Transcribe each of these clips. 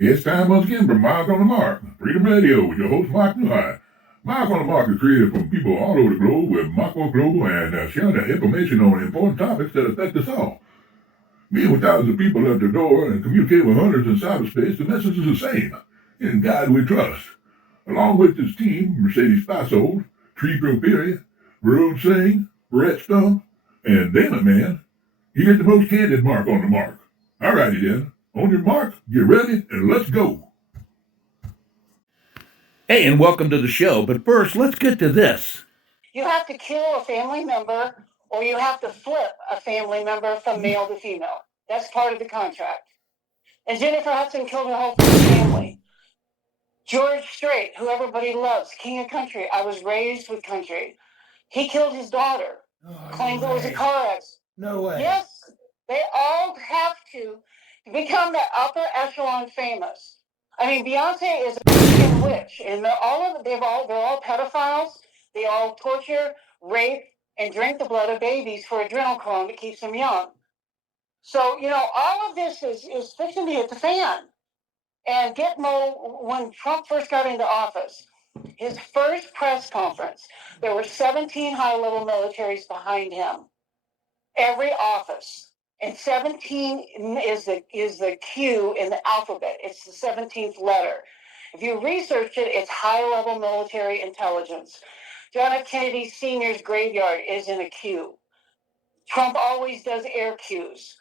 It's time once again for Mark on the Mark, Freedom Radio with your host Mark Neuhart. Mark on the Mark is created from people all over the globe with Mark Global and sharing their information on important topics that affect us all. Meeting with thousands of people at the door and communicate with hundreds in cyberspace, the message is the same. In God we trust. Along with his team, Mercedes Fasold, Tree Profiri, Varun Singh, Brett Stump, and Dammiitmann, you get the most candid Mark on the Mark. Alrighty then. On your mark, get ready, and let's go. Hey, and welcome to the show. But first, let's get to this. You have to kill a family member, or you have to flip a family member from male to female. That's part of the contract. And Jennifer Hudson killed her whole family. George Strait, who everybody loves, king of country. I was raised with country. He killed his daughter. Claims it was a car accident. No way. Yes, they all have to become the upper echelon famous. I mean, Beyonce is a freaking witch, and they're all pedophiles. They all torture, rape, and drink the blood of babies for adrenochrome that keeps them young. So, all of this is fixing to hit the fan. And Gitmo, when Trump first got into office, his first press conference, there were 17 high-level militaries behind him. Every office. And 17 is the Q in the alphabet. It's the 17th letter. If you research it, it's high-level military intelligence. John F. Kennedy Sr.'s graveyard is in a Q. Trump always does air Qs.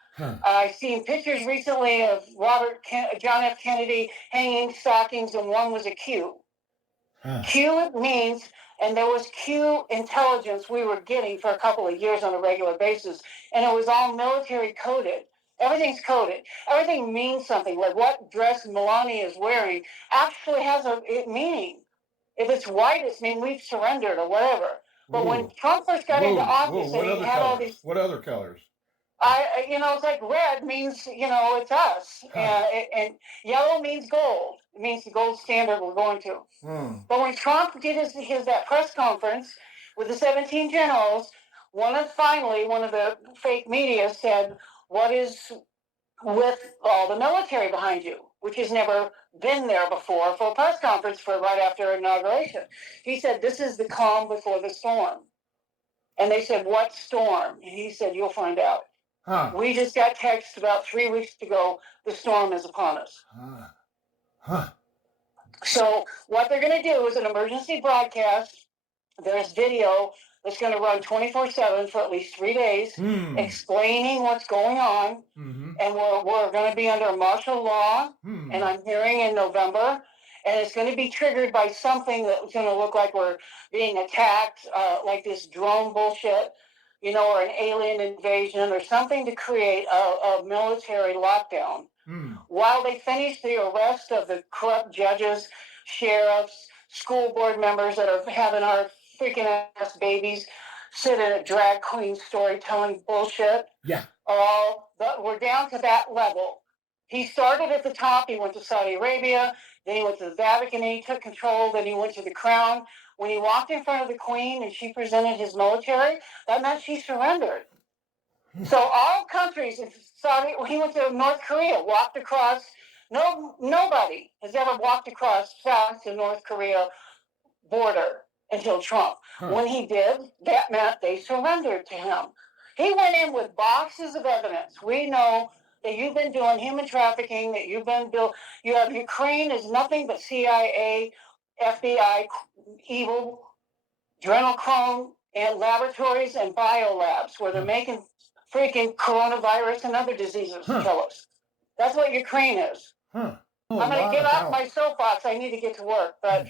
I've seen pictures recently of John F. Kennedy hanging stockings, and one was a Q. Q means, and there was Q intelligence we were getting for a couple of years on a regular basis, and it was all military coded. Everything's coded. Everything means something. Like what dress Melania is wearing actually has a meaning. If it's white, it's mean we've surrendered or whatever. But when Trump first got into office, and he had all these. What other colors? It's like red means, it's us. And yellow means gold. It means the gold standard we're going to. But when Trump did that press conference with the 17 generals, one of the fake media said, "What is with all the military behind you?" Which has never been there before for a press conference for right after inauguration. He said, "This is the calm before the storm." And they said, "What storm?" And he said, "You'll find out." We just got text about 3 weeks ago, the storm is upon us. So what they're going to do is an emergency broadcast. There's video that's going to run 24/7 for at least 3 days, explaining what's going on. And we're going to be under martial law, and I'm hearing in November. And it's going to be triggered by something that's going to look like we're being attacked, like this drone bullshit, or an alien invasion or something to create a military lockdown. While they finish the arrest of the corrupt judges, sheriffs, school board members that are having our freaking ass babies sit in a drag queen storytelling bullshit. Yeah. We're down to that level. He started at the top. He went to Saudi Arabia. Then he went to the Vatican and he took control. Then he went to the crown. When he walked in front of the queen and she presented his military, that meant she surrendered. So all countries, he went to North Korea, walked across. Nobody has ever walked across South to North Korea border until Trump. When he did, that meant they surrendered to him. He went in with boxes of evidence. We know that you've been doing human trafficking, that you have Ukraine is nothing but CIA, FBI, evil, adrenochrome, and laboratories and biolabs where they're making freaking coronavirus and other diseases to kill us. That's what Ukraine is. I'm going to get off my soapbox. I need to get to work, but...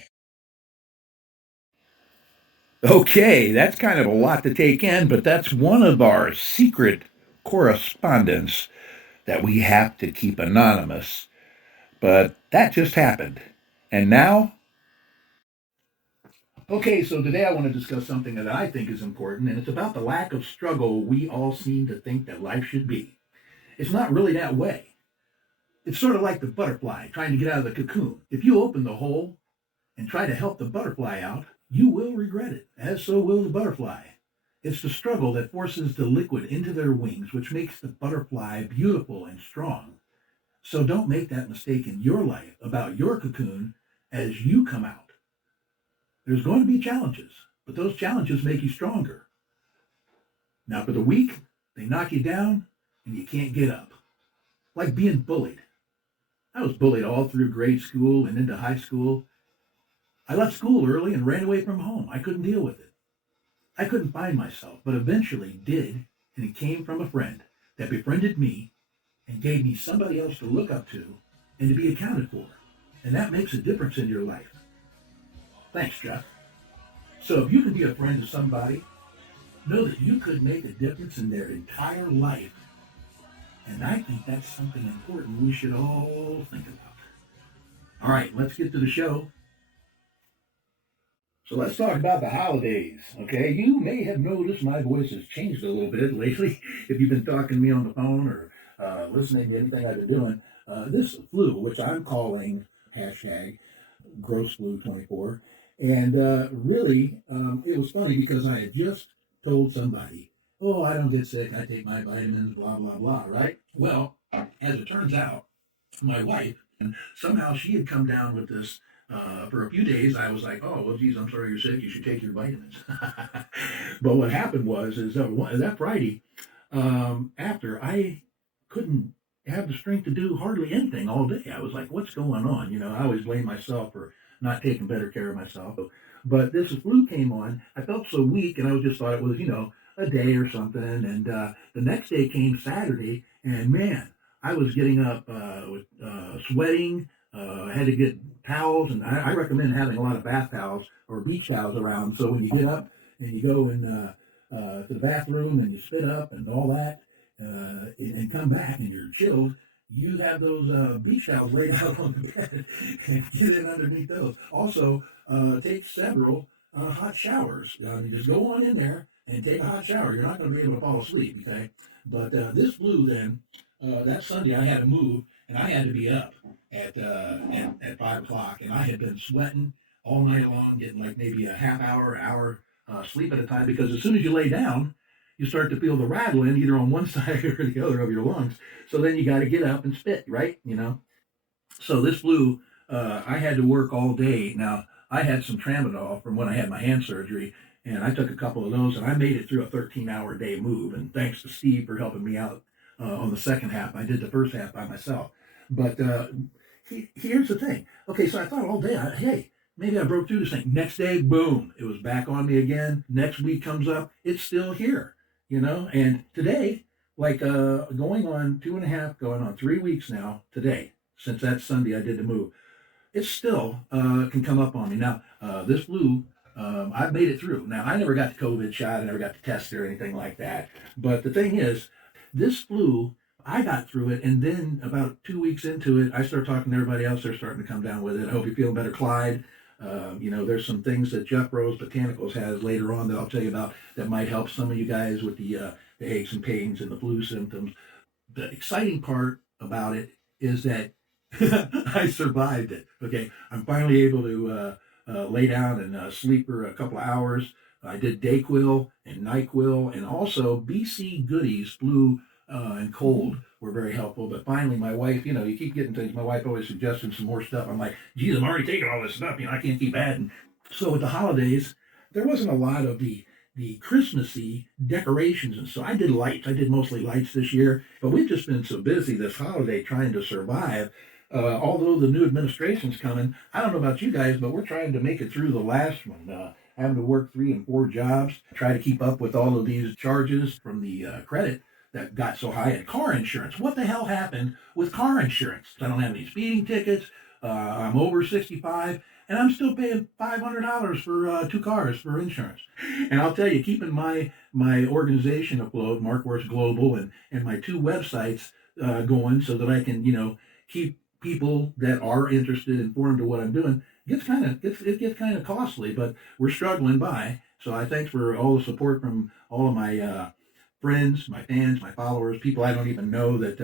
Okay, that's kind of a lot to take in, but that's one of our secret correspondents that we have to keep anonymous. But that just happened. And now? Okay, so today I want to discuss something that I think is important, and it's about the lack of struggle we all seem to think that life should be. It's not really that way. It's sort of like the butterfly trying to get out of the cocoon. If you open the hole and try to help the butterfly out, you will regret it, as so will the butterfly. It's the struggle that forces the liquid into their wings, which makes the butterfly beautiful and strong. So don't make that mistake in your life about your cocoon as you come out. There's going to be challenges, but those challenges make you stronger. Now, for the weak, they knock you down and you can't get up. Like being bullied. I was bullied all through grade school and into high school. I left school early and ran away from home. I couldn't deal with it. I couldn't find myself, but eventually did, and it came from a friend that befriended me and gave me somebody else to look up to and to be accounted for. And that makes a difference in your life. Thanks, Jeff. So if you can be a friend to somebody, know that you could make a difference in their entire life. And I think that's something important we should all think about. All right, let's get to the show. So let's talk about the holidays, okay? You may have noticed my voice has changed a little bit lately if you've been talking to me on the phone or listening to anything I've been doing. This flu, which I'm calling hashtag GrossFlu24, and really, it was funny because I had just told somebody, oh, I don't get sick, I take my vitamins, blah, blah, blah, right? Well, as it turns out, my wife, and somehow she had come down with this for a few days. I was like, oh, well, geez, I'm sorry you're sick. You should take your vitamins. But what happened was that Friday, after I couldn't have the strength to do hardly anything all day. I was like, what's going on? You know, I always blame myself for not taking better care of myself. But this flu came on. I felt so weak, and I just thought it was, a day or something. And the next day came Saturday, and man, I was getting up sweating. I had to get towels, and I recommend having a lot of bath towels or beach towels around. So when you get up and you go in to the bathroom and you spit up and all that, and come back and you're chilled, you have those beach towels laid out on the bed and get in underneath those. Also, take several hot showers. Just go on in there and take a hot shower. You're not going to be able to fall asleep, okay? But this flu then, that Sunday I had to move, and I had to be up at 5 o'clock, and I had been sweating all night long, getting like maybe a half hour sleep at a time, because as soon as you lay down, you start to feel the rattling either on one side or the other of your lungs. So then you got to get up and spit, right? So this flu, I had to work all day. Now, I had some tramadol from when I had my hand surgery, and I took a couple of those, and I made it through a 13-hour day move. And thanks to Steve for helping me out on the second half. I did the first half by myself. But here's the thing. Okay, so I thought all day, hey, maybe I broke through this thing. Next day, boom, it was back on me again. Next week comes up, it's still here, And today, like going on 2.5, going on 3 weeks now, today, since that Sunday I did the move, it still can come up on me. Now, this flu, I've made it through. Now, I never got the COVID shot. I never got the test or anything like that. But the thing is, this flu, I got through it, and then about 2 weeks into it, I started talking to everybody else. They're starting to come down with it. I hope you're feeling better, Clyde. There's some things that Jeff Rose Botanicals has later on that I'll tell you about that might help some of you guys with the aches and pains and the flu symptoms. The exciting part about it is that I survived it. Okay, I'm finally able to lay down and sleep for a couple of hours. I did Dayquil and NyQuil, and also BC Goodies flu and cold were very helpful. But finally, my wife, you keep getting things. My wife always suggesting some more stuff. I'm like, geez, I'm already taking all this stuff. I can't keep adding. So with the holidays, there wasn't a lot of the Christmassy decorations, and so I did lights. I did mostly lights this year, but we've just been so busy this holiday trying to survive. Although the new administration's coming, I don't know about you guys, but we're trying to make it through the last one. Having to work 3 and 4 jobs, try to keep up with all of these charges from the credit that got so high. And car insurance. What the hell happened with car insurance? I don't have any speeding tickets. I'm over 65, and I'm still paying $500 for 2 cars for insurance. And I'll tell you, keeping my organization afloat, Mark Works Global, and my 2 websites going so that I can, keep people that are interested informed of what I'm doing, it gets kind of costly, but we're struggling by. So I thanks for all the support from all of my friends, my fans, my followers, people I don't even know that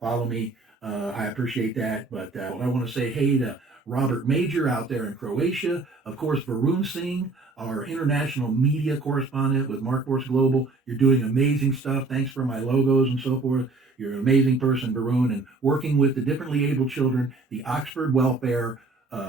follow me. I appreciate that. But I want to say hey to Robert Major out there in Croatia. Of course, Varun Singh, our international media correspondent with Mark Works Global. You're doing amazing stuff. Thanks for my logos and so forth. You're an amazing person, Varun, and working with the differently abled children, the Oxford Welfare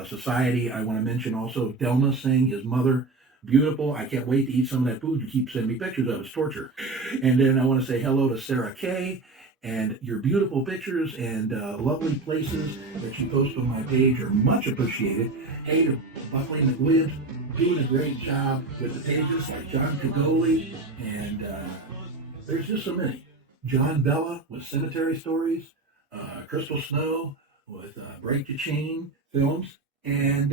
Society. I want to mention also Delma Singh, his mother. Beautiful. I can't wait to eat some of that food you keep sending me pictures of. It's torture. And then I want to say hello to Sarah Kay and your beautiful pictures and lovely places that you post on my page are much appreciated. Hey, to Buckley McWilliams, doing a great job with the pages like John Cagoli, and there's just so many. John Bella with Cemetery Stories, Crystal Snow with Break the Chain films, and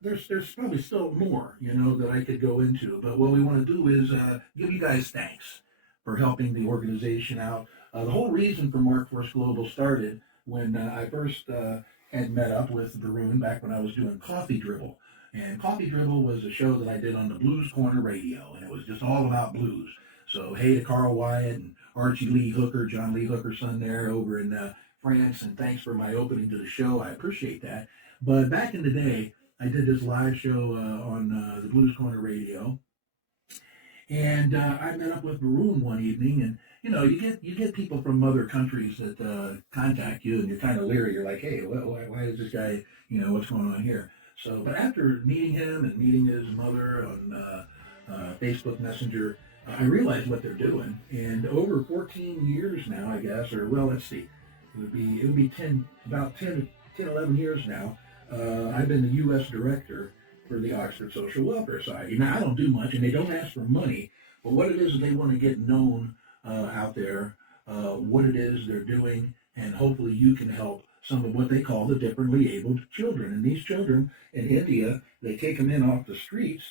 there's probably still more, that I could go into. But what we want to do is give you guys thanks for helping the organization out. The whole reason for Mark Force Global started when I first had met up with Varun back when I was doing Coffee Dribble. And Coffee Dribble was a show that I did on the Blues Corner Radio, and it was just all about blues. So hey to Carl Wyatt and Archie Lee Hooker, John Lee Hooker's son there over in France, and thanks for my opening to the show. I appreciate that. But back in the day, I did this live show on the Blues Corner Radio, and I met up with Varun one evening, and you get people from other countries that contact you, and you're kind of leery. You're like, hey, why is this guy? What's going on here? So, but after meeting him and meeting his mother on Facebook Messenger, I realized what they're doing. And over 14 years now, I guess, or well, let's see, it would be 10, 11 years now. I've been the U.S. director for the Oxford Social Welfare Society. Now, I don't do much, and they don't ask for money, but what it is they want to get known out there, what it is they're doing, and hopefully you can help some of what they call the differently abled children. And these children in India, they take them in off the streets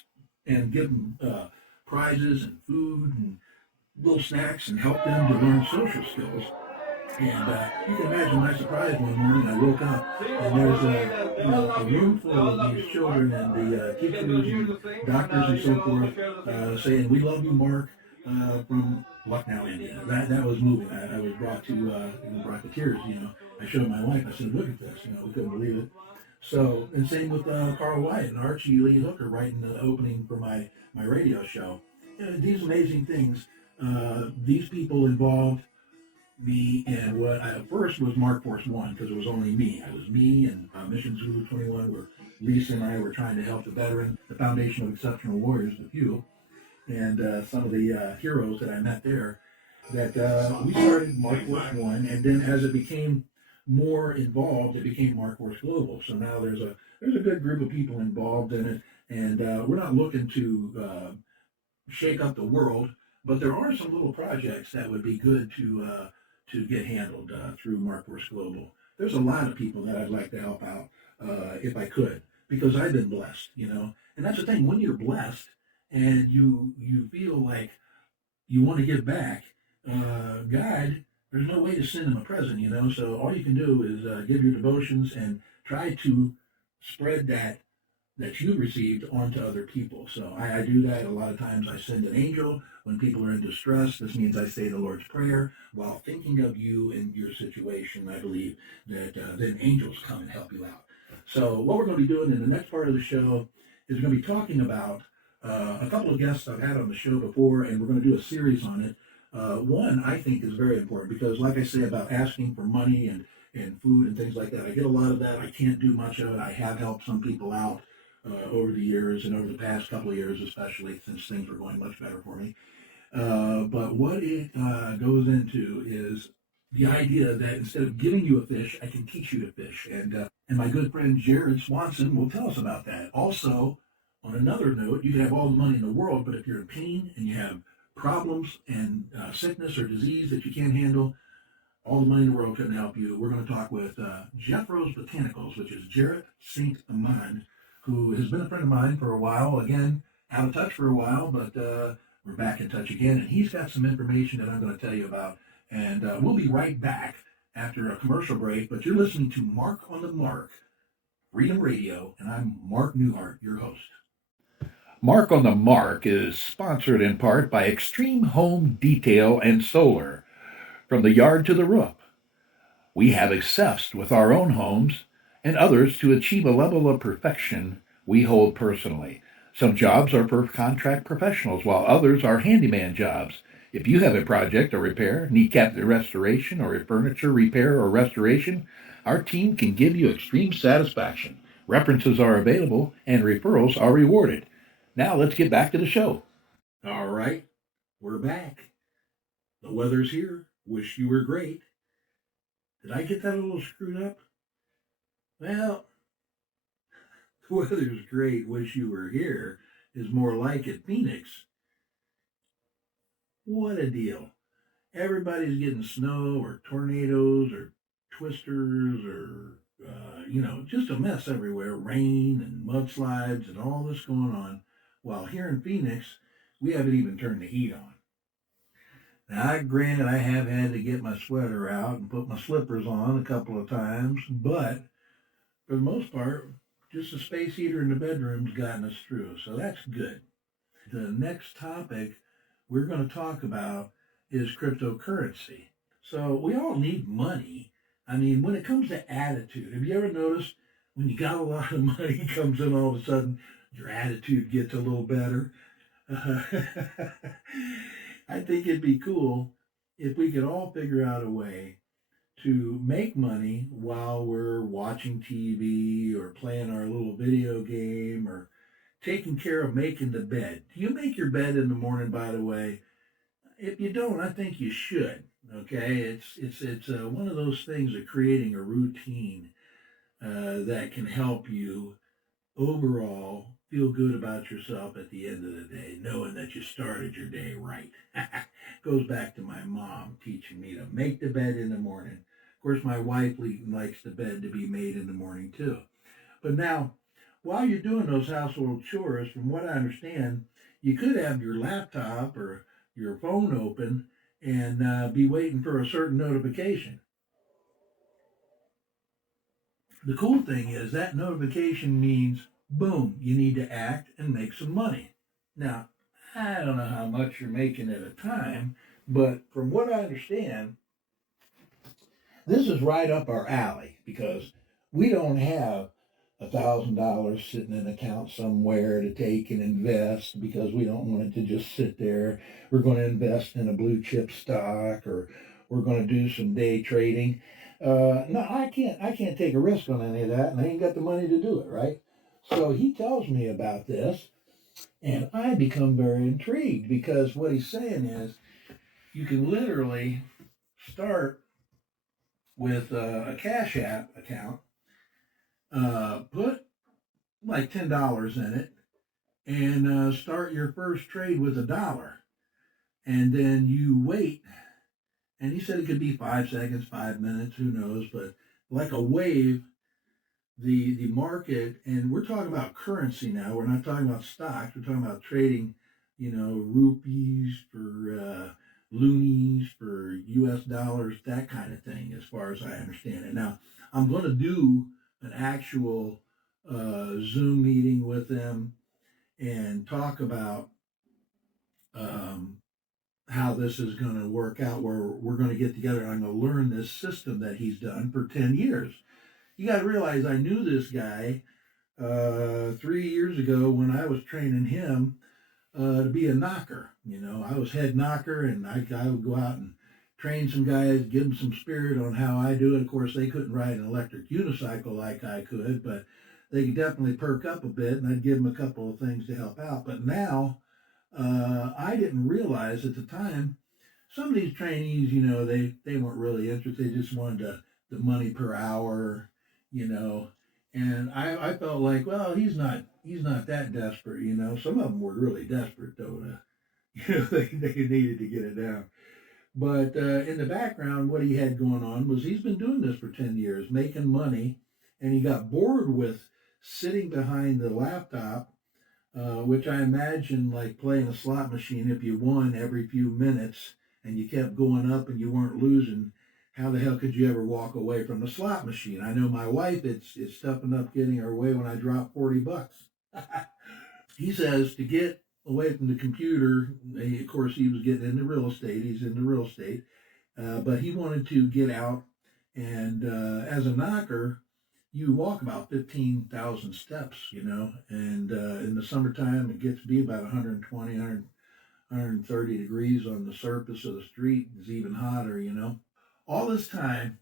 and give them prizes and food and little snacks and help them to learn social skills. And you can imagine my surprise one morning. I woke up and there's a room full of these children and the teachers and doctors and so forth saying, "We love you, Mark," from Lucknow, India. That was moving. I was brought to tears. I showed my wife. I said, "Look at this." We couldn't believe it. So, and same with Carl Wyatt and Archie Lee Hooker writing the opening for my radio show. These amazing things. These people involved me in what at first was Mark Force One, because it was only me. I was me and Mission Zulu 21, where Lisa and I were trying to help the veteran, the Foundation of Exceptional Warriors, the few, and some of the heroes that I met there. That we started Mark Force One, and then as it became more involved, it became Mark Force Global. So now there's a good group of people involved in it, and we're not looking to shake up the world, but there are some little projects that would be good to get handled through Mark Force Global. There's a lot of people that I'd like to help out if I could, because I've been blessed, and that's the thing. When you're blessed and you feel like you want to give back, God, there's no way to send him a present, so all you can do is give your devotions and try to spread that you received onto other people. So I do that a lot of times. I send an angel when people are in distress. This means I say the Lord's Prayer while thinking of you and your situation. I believe that then angels come and help you out. So what we're going to be doing in the next part of the show is we're going to be talking about a couple of guests I've had on the show before, and we're going to do a series on it. One I think is very important because, like I say about asking for money and food and things like that, I get a lot of that. I can't do much of it. I have helped some people out over the years and over the past couple of years, especially since things were going much better for me. But what it goes into is the idea that instead of giving you a fish, I can teach you to fish. And my good friend Jarrett Swanson will tell us about that. Also, on another note, you can have all the money in the world, but if you're in pain and you have problems and sickness or disease that you can't handle, all the money in the world couldn't help you. We're going to talk with Jeffro's Botanicals, which is Jarrett St. Amand, who has been a friend of mine for a while. Again, out of touch for a while, but we're back in touch again. And he's got some information that I'm going to tell you about. And we'll be right back after a commercial break. But you're listening to Mark on the Mark, Freedom Radio, and I'm Mark Neuhart, your host. Mark on the Mark is sponsored in part by Extreme Home Detail and Solar. From the yard to the roof, we have obsessed with our own homes and others to achieve a level of perfection we hold personally. Some jobs are for contract professionals, while others are handyman jobs. If you have a project or repair, need cabinet restoration, or a furniture repair or restoration, our team can give you extreme satisfaction. References are available and referrals are rewarded. Now let's get back to the show. All right, we're back. The weather's here. Wish you were great. Did I get that a little screwed up? Well, the weather's great. Wish you were here is more like it. Phoenix. What a deal. Everybody's getting snow or tornadoes or twisters or, just a mess everywhere. Rain and mudslides and all this going on. While here in Phoenix, we haven't even turned the heat on. Now, granted, I have had to get my sweater out and put my slippers on a couple of times, but for the most part, just the space heater in the bedroom's gotten us through, so that's good. The next topic we're going to talk about is cryptocurrency. So we all need money. I mean, when it comes to attitude, have you ever noticed when you got a lot of money comes in, all of a sudden your attitude gets a little better? I think it'd be cool if we could all figure out a way to make money while we're watching TV or playing our little video game or taking care of making the bed. Do you make your bed in the morning, by the way? If you don't, I think you should. Okay, it's one of those things of creating a routine that can help you overall feel good about yourself at the end of the day, knowing that you started your day right. Goes back to my mom teaching me to make the bed in the morning. Of course, my wife likes the bed to be made in the morning too. But now, while you're doing those household chores, from what I understand, you could have your laptop or your phone open and be waiting for a certain notification. The cool thing is that notification means, boom, you need to act and make some money. Now, I don't know how much you're making at a time, but from what I understand, this is right up our alley because we don't have $1,000 sitting in an account somewhere to take and invest because we don't want it to just sit there. We're going to invest in a blue chip stock or we're going to do some day trading. No, I can't take a risk on any of that, and I ain't got the money to do it, right? So he tells me about this, and I become very intrigued because what he's saying is you can literally start with a Cash App account, put like $10 in it, and start your first trade with $1, and then you wait. And he said it could be 5 seconds, 5 minutes, who knows, but like a wave, the market, and we're talking about currency now. We're not talking about stocks. We're talking about trading, rupees for loonies, for US dollars, that kind of thing, as far as I understand it. Now, I'm going to do an actual Zoom meeting with them and talk about how this is going to work out, where we're going to get together and I'm going to learn this system that he's done for 10 years. You got to realize I knew this guy 3 years ago when I was training him to be a knocker. I was head knocker, and I would go out and train some guys, give them some spirit on how I do it. Of course, they couldn't ride an electric unicycle like I could, but they could definitely perk up a bit, and I'd give them a couple of things to help out. But now, I didn't realize at the time, some of these trainees, they weren't really interested. They just wanted the money per hour, and I felt like, well, he's not that desperate, Some of them were really desperate, though. They needed to get it down. But in the background, what he had going on was he's been doing this for 10 years, making money, and he got bored with sitting behind the laptop, which I imagine like playing a slot machine. If you won every few minutes and you kept going up and you weren't losing, how the hell could you ever walk away from the slot machine? I know my wife, it's stepping up getting her way when I drop $40. He says to get away from the computer, of course he was getting into real estate, he's into real estate, but he wanted to get out, and as a knocker, you walk about 15,000 steps, and in the summertime it gets to be about 120, 130 degrees on the surface of the street. It's even hotter, you know. All this time,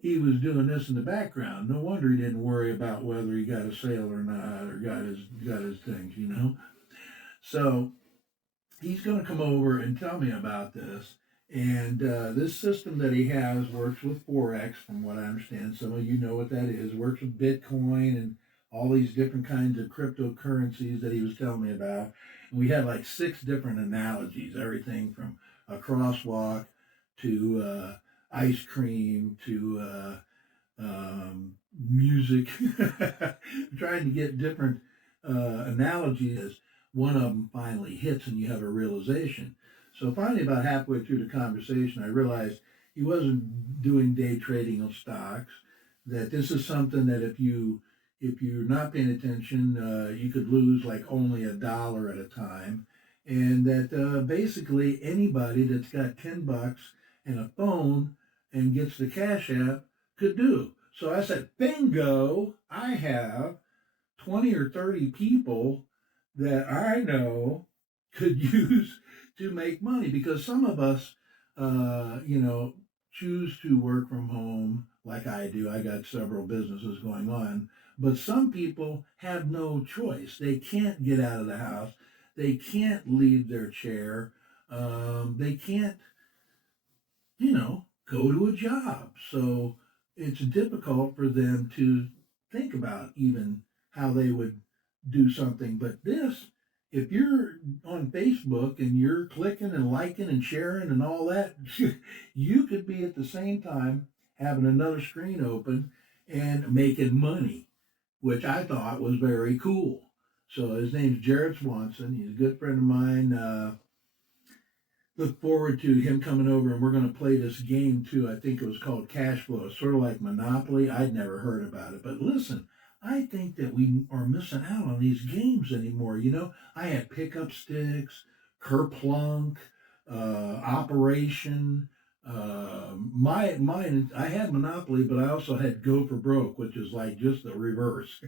he was doing this in the background. No wonder he didn't worry about whether he got a sale or not, or got his things, you know. So he's going to come over and tell me about this. And this system that he has works with Forex, from what I understand. Some of you know what that is. Works with Bitcoin and all these different kinds of cryptocurrencies that he was telling me about. And we had like 6 different analogies, everything from a crosswalk to ice cream to music. Trying to get different analogies. One of them finally hits and you have a realization. So finally, about halfway through the conversation, I realized he wasn't doing day trading on stocks, that this is something that if you're not paying attention, you could lose like only $1 at a time. And that basically anybody that's got $10 and a phone and gets the Cash App could do. So I said, bingo, I have 20 or 30 people that I know could use to make money, because some of us, choose to work from home like I do. I got several businesses going on, but some people have no choice. They can't get out of the house. They can't leave their chair. They can't, go to a job. So it's difficult for them to think about even how they would do something. But this, if you're on Facebook and you're clicking and liking and sharing and all that, you could be at the same time having another screen open and making money, which I thought was very cool. So his name's Jarrett Swanson. He's a good friend of mine. Look forward to him coming over, and we're going to play this game too. I think it was called Cash Flow. It's sort of like Monopoly. I'd never heard about it, but listen, I think that we are missing out on these games anymore. I had Pickup Sticks, Kerplunk, Operation. Mine, I had Monopoly, but I also had Go for Broke, which is like just the reverse.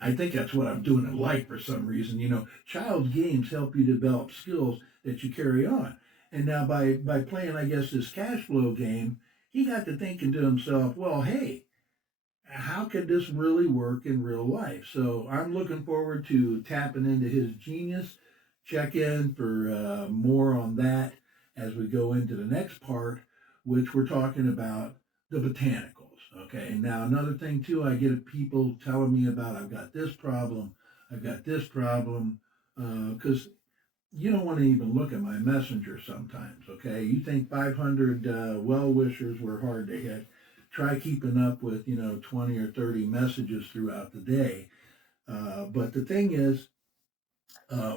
I think that's what I'm doing in life for some reason. Child's games help you develop skills that you carry on. And now by playing, I guess, this cash flow game, he got to thinking to himself, well, hey, how could this really work in real life? So I'm looking forward to tapping into his genius. Check in for more on that as we go into the next part, which we're talking about the botanicals. Okay, now another thing too, I get people telling me about, I've got this problem, because you don't want to even look at my messenger sometimes, okay? You think 500 well-wishers were hard to hit. Try keeping up with, 20 or 30 messages throughout the day. But the thing is,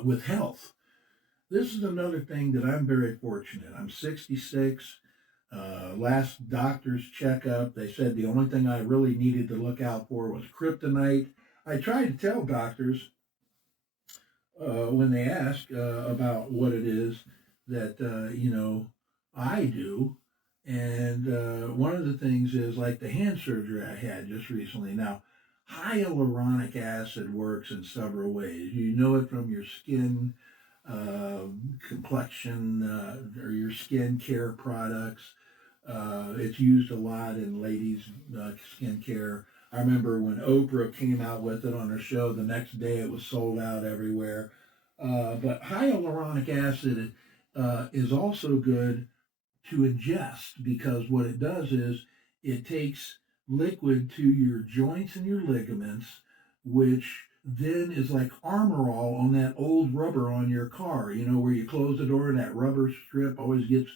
with health, this is another thing that I'm very fortunate. I'm 66. Last doctor's checkup, they said the only thing I really needed to look out for was kryptonite. I tried to tell doctors when they ask about what it is that, I do. And one of the things is like the hand surgery I had just recently. Now, hyaluronic acid works in several ways. You know it from your skin complexion or your skin care products. It's used a lot in ladies' skin care. I remember when Oprah came out with it on her show, the next day it was sold out everywhere. But hyaluronic acid is also good to ingest, because what it does is it takes liquid to your joints and your ligaments, which then is like Armor All on that old rubber on your car, where you close the door and that rubber strip always gets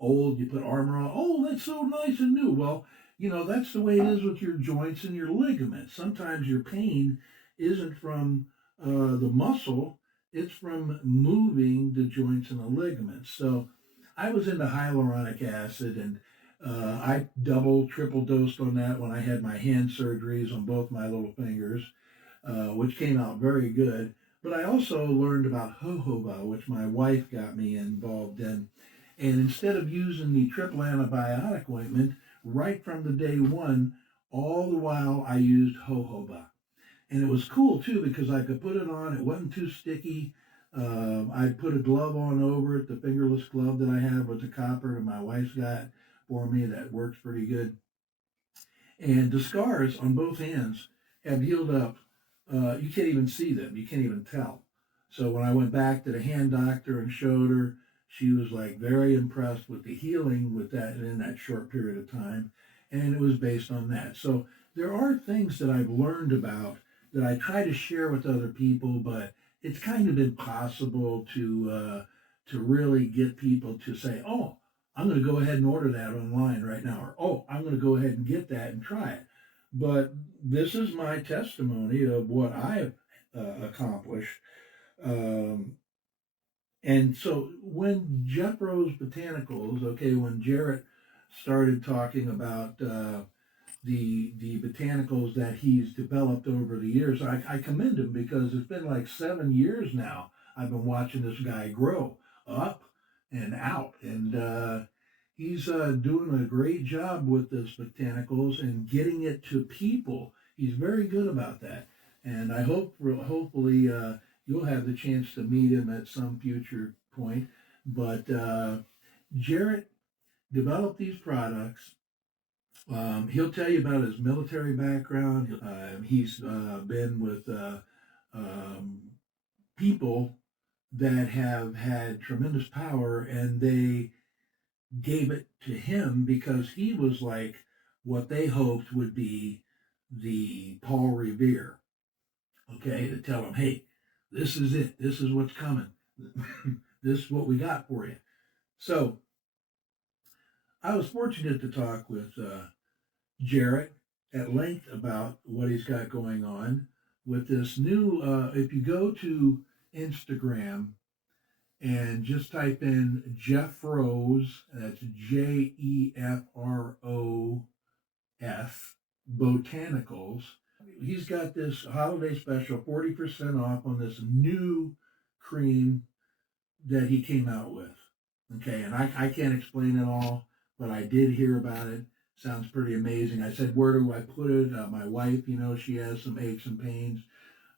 old. You put Armor All, oh, that's so nice and new. Well, that's the way it is with your joints and your ligaments. Sometimes your pain isn't from the muscle, it's from moving the joints and the ligaments. So I was into hyaluronic acid, and I double, triple dosed on that when I had my hand surgeries on both my little fingers, which came out very good. But I also learned about jojoba, which my wife got me involved in. And instead of using the triple antibiotic ointment right from the day one, all the while I used jojoba. And it was cool too, because I could put it on, it wasn't too sticky. I put a glove on over it, the fingerless glove that I have with the copper that my wife's got for me that works pretty good. And the scars on both hands have healed up. You can't even see them. You can't even tell. So when I went back to the hand doctor and showed her, she was like very impressed with the healing with that in that short period of time. And it was based on that. So there are things that I've learned about that I try to share with other people, but it's kind of impossible to really get people to say, "Oh, I'm going to go ahead and order that online right now," or "Oh, I'm going to go ahead and get that and try it." But this is my testimony of what I've accomplished. Um, and so when Jethro's Botanicals, okay, when Jarrett started talking about the botanicals that he's developed over the years, I commend him because it's been like 7 years now. I've been watching this guy grow up and out, and he's doing a great job with this botanicals and getting it to people. He's very good about that, and I hope hopefully you'll have the chance to meet him at some future point. But Jarrett developed these products. He'll tell you about his military background. He's been with people that have had tremendous power, and they gave it to him because he was like what they hoped would be the Paul Revere. Okay, to tell them, hey, this is it. This is what's coming. This is what we got for you. So I was fortunate to talk with Jarrett at length about what he's got going on with this new. If you go to Instagram and just type in Jeffros, that's Jefros Botanicals. He's got this holiday special, 40% off on this new cream that he came out with. Okay, and I can't explain it all, but I did hear about it. Sounds pretty amazing. I said, where do I put it? My wife, she has some aches and pains.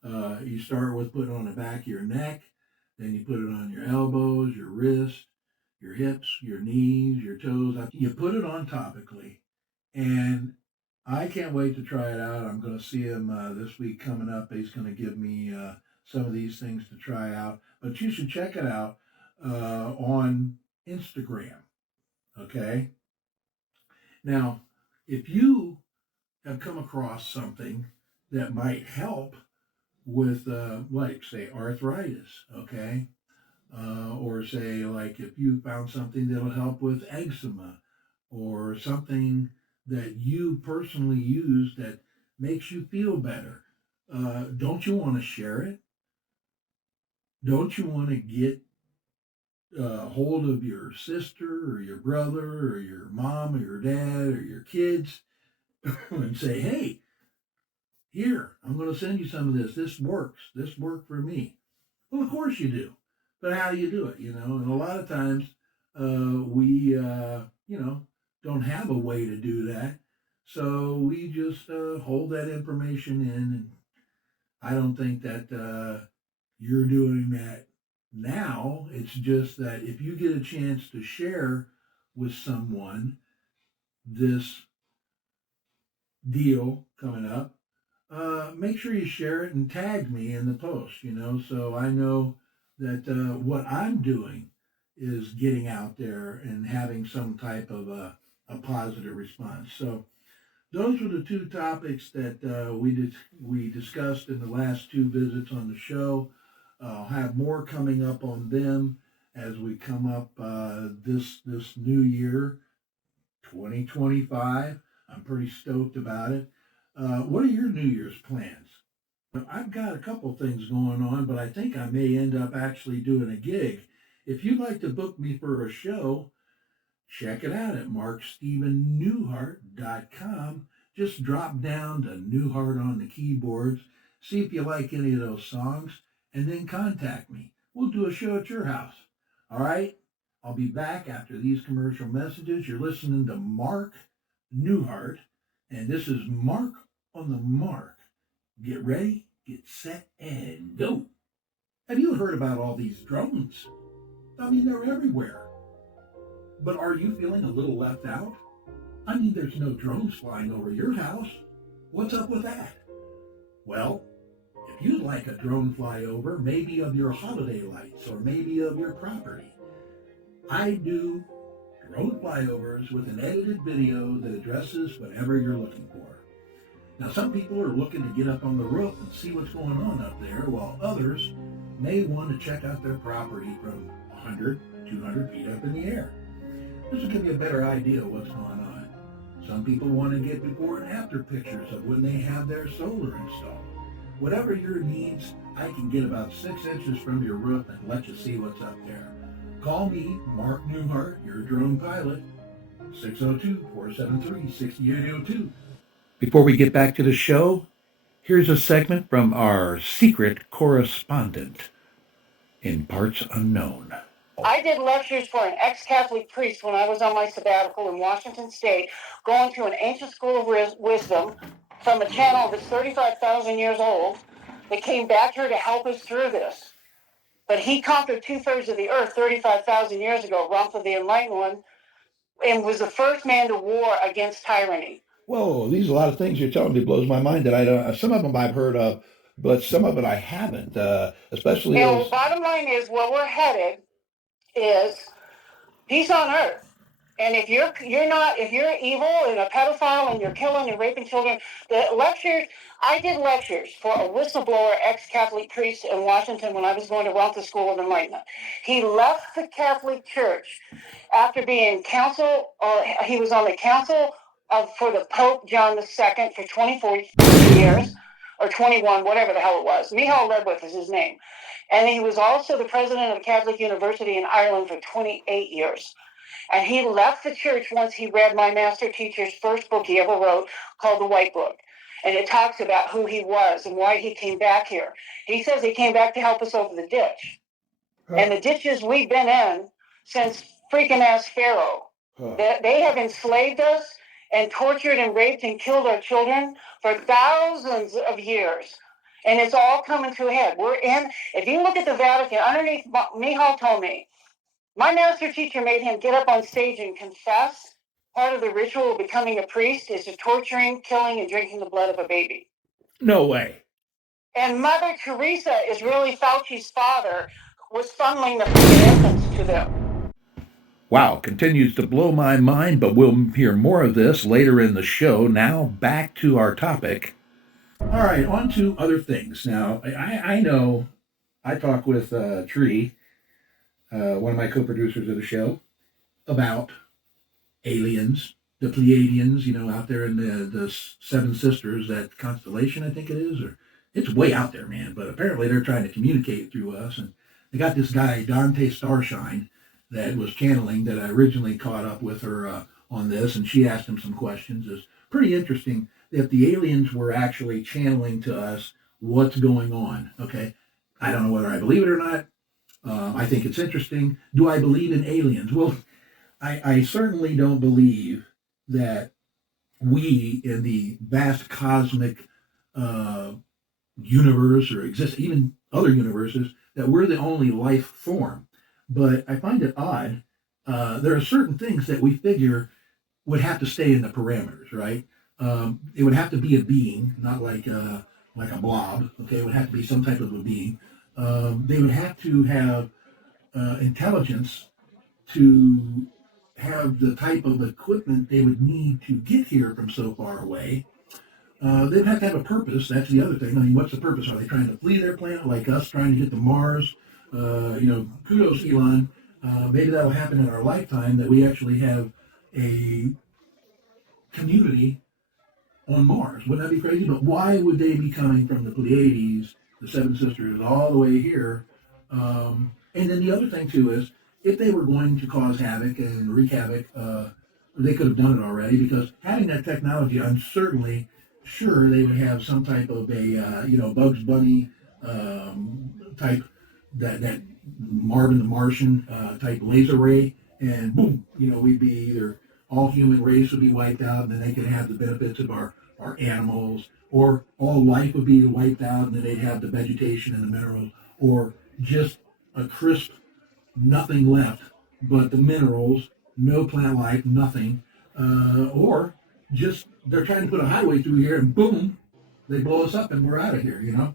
You start with putting it on the back of your neck, then you put it on your elbows, your wrist, your hips, your knees, your toes. You put it on topically, and I can't wait to try it out. I'm going to see him this week coming up. He's going to give me some of these things to try out. But you should check it out on Instagram. Okay? Now, if you have come across something that might help with, like, say, arthritis, okay? Or say, like, if you found something that'll help with eczema or something that you personally use that makes you feel better, don't you want to share it? Don't you want to get hold of your sister or your brother or your mom or your dad or your kids and say, hey, here, I'm going to send you some of this. This works. This worked for me. Well, of course you do. But how do you do it? And a lot of times we, don't have a way to do that. So we just hold that information in. And I don't think that you're doing that now. It's just that if you get a chance to share with someone this deal coming up, make sure you share it and tag me in the post, so I know that what I'm doing is getting out there and having some type of a positive response. So those were the two topics that we discussed in the last two visits on the show. I'll have more coming up on them as we come up this new year, 2025. I'm pretty stoked about it. What are your New Year's plans? I've got a couple things going on, but I think I may end up actually doing a gig. If you'd like to book me for a show, check it out at markstevenneuhart.com. Just drop down to Neuhart on the keyboards, see if you like any of those songs, and then contact me. We'll do a show at your house. All right? I'll be back after these commercial messages. You're listening to Mark Neuhart, and this is Mark on the Mark. Get ready, get set, and go. Have you heard about all these drones? I mean, they're everywhere. But are you feeling a little left out? I mean, there's no drones flying over your house. What's up with that? Well, if you'd like a drone flyover, maybe of your holiday lights or maybe of your property, I do drone flyovers with an edited video that addresses whatever you're looking for. Now, some people are looking to get up on the roof and see what's going on up there, while others may want to check out their property from 100, 200 feet up in the air. This will give you a better idea of what's going on. Some people want to get before and after pictures of when they have their solar installed. Whatever your needs, I can get about 6 inches from your roof and let you see what's up there. Call me, Mark Neuhart, your drone pilot, 602-473-6802. Before we get back to the show, here's a segment from our secret correspondent in Parts Unknown. I did lectures for an ex-Catholic priest when I was on my sabbatical in Washington State, going through an ancient school of wisdom from a channel that's 35,000 years old that came back here to help us through this. But he conquered 2/3 of the earth 35,000 years ago, Rump of the Enlightened One, and was the first man to war against tyranny. Whoa, these are a lot of things you're telling me. Blows my mind that I don't. Some of them I've heard of, but some of it I haven't. Especially. And the bottom line is, where we're headed is peace on earth. And if you're evil and a pedophile and you're killing and raping children, I did lectures for a whistleblower ex-Catholic priest in Washington when I was going to Rump the School of Enlightenment. He left the Catholic Church after being he was on the council for the Pope John II for 24 years, or 21, whatever the hell it was. Michal Ledwith is his name. And he was also the president of a Catholic university in Ireland for 28 years. And he left the church once he read my master teacher's first book he ever wrote, called The White Book. And it talks about who he was and why he came back here. He says he came back to help us over the ditch. Huh. And the ditches we've been in since freaking ass Pharaoh. Huh. They have enslaved us and tortured and raped and killed our children for thousands of years. And it's all coming to a head. If you look at the Vatican, underneath, Michal told me, my master teacher made him get up on stage and confess. Part of the ritual of becoming a priest is to torturing, killing, and drinking the blood of a baby. No way. And Mother Teresa is really Fauci's father, was funneling the infants to them. Wow, continues to blow my mind, but we'll hear more of this later in the show. Now, back to our topic. All right, on to other things. Now, I know I talk with Tree, one of my co-producers of the show, about aliens, the Pleiadians, out there in the Seven Sisters, that constellation, I think it is, or it's way out there, man. But apparently they're trying to communicate through us. And they got this guy, Dante Starshine, that was channeling, that I originally caught up with her on this, and she asked him some questions. It's pretty interesting that the aliens were actually channeling to us what's going on, okay? I don't know whether I believe it or not. I think it's interesting. Do I believe in aliens? Well, I certainly don't believe that we in the vast cosmic universe, or even other universes, that we're the only life form. But I find it odd. There are certain things that we figure would have to stay in the parameters, right? It would have to be a being, not like a blob. Okay, it would have to be some type of a being. They would have to have intelligence to have the type of equipment they would need to get here from so far away. They'd have to have a purpose. That's the other thing. I mean, what's the purpose? Are they trying to flee their planet like us, trying to get to Mars? Kudos, Elon. Maybe that'll happen in our lifetime, that we actually have a community on Mars. Wouldn't that be crazy? But why would they be coming from the Pleiades, the Seven Sisters, all the way here? And then the other thing, too, is if they were going to cause havoc and wreak havoc, they could have done it already, because having that technology, I'm certainly sure they would have some type of a, Bugs Bunny type, that Marvin the Martian type laser ray, and boom, we'd be either all human race would be wiped out, and then they could have the benefits of our animals, or all life would be wiped out, and then they'd have the vegetation and the minerals, or just a crisp, nothing left but the minerals, no plant life, nothing, or just they're trying to put a highway through here and boom, they blow us up and we're out of here,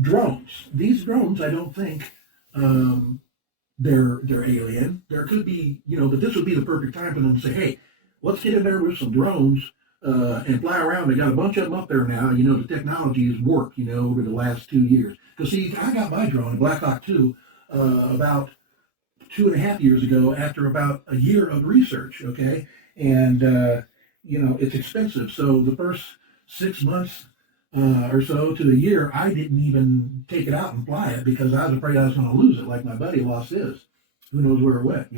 Drones. These drones, I don't think they're alien. There could be, but this would be the perfect time for them to say, hey, let's get in there with some drones and fly around. They got a bunch of them up there now. The technology has worked, over the last 2 years. Because, see, I got my drone, Black Hawk 2, about 2.5 years ago after about a year of research, okay? And, it's expensive. So the first 6 months or so to a year, I didn't even take it out and fly it because I was afraid I was going to lose it like my buddy lost his. Who knows where it went,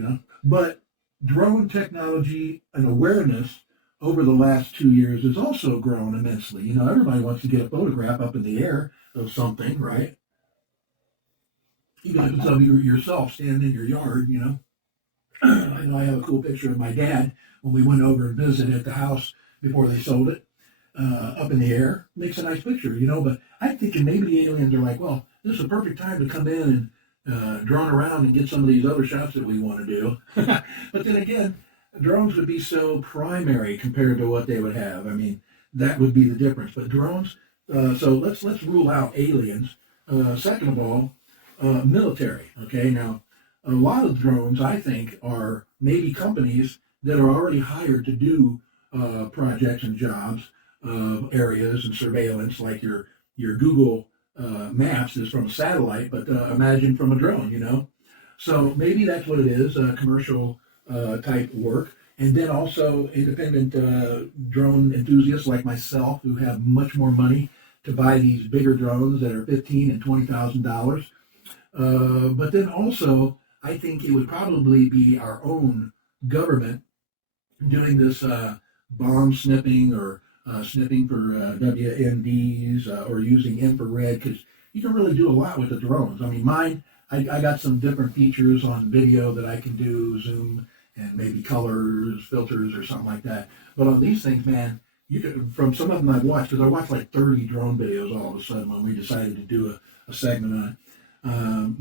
But drone technology and awareness over the last 2 years has also grown immensely. Everybody wants to get a photograph up in the air of something, right? Even if it's of yourself standing in your yard, I know I have a cool picture of my dad when we went over and visited at the house before they sold it, up in the air. Makes a nice picture, but I'm thinking maybe the aliens are like, well, this is a perfect time to come in and drone around and get some of these other shots that we want to do. But then again, drones would be so primary compared to what they would have. I mean, that would be the difference. But drones, so let's rule out aliens. Second of all, military. Okay, now a lot of drones, I think, are maybe companies that are already hired to do projects and jobs, areas and surveillance, like your Google Maps is from a satellite, but imagine from a drone. So maybe that's what it is, commercial type work. And then also independent drone enthusiasts like myself who have much more money to buy these bigger drones that are $15,000 and $20,000. But then also, I think it would probably be our own government doing this bomb sniffing or sniffing for WMDs or using infrared, because you can really do a lot with the drones. I mean, mine, I got some different features on video that I can do, zoom and maybe colors, filters or something like that. But on these things, man, you can, from some of them I've watched, because I watched like 30 drone videos all of a sudden when we decided to do a segment on it.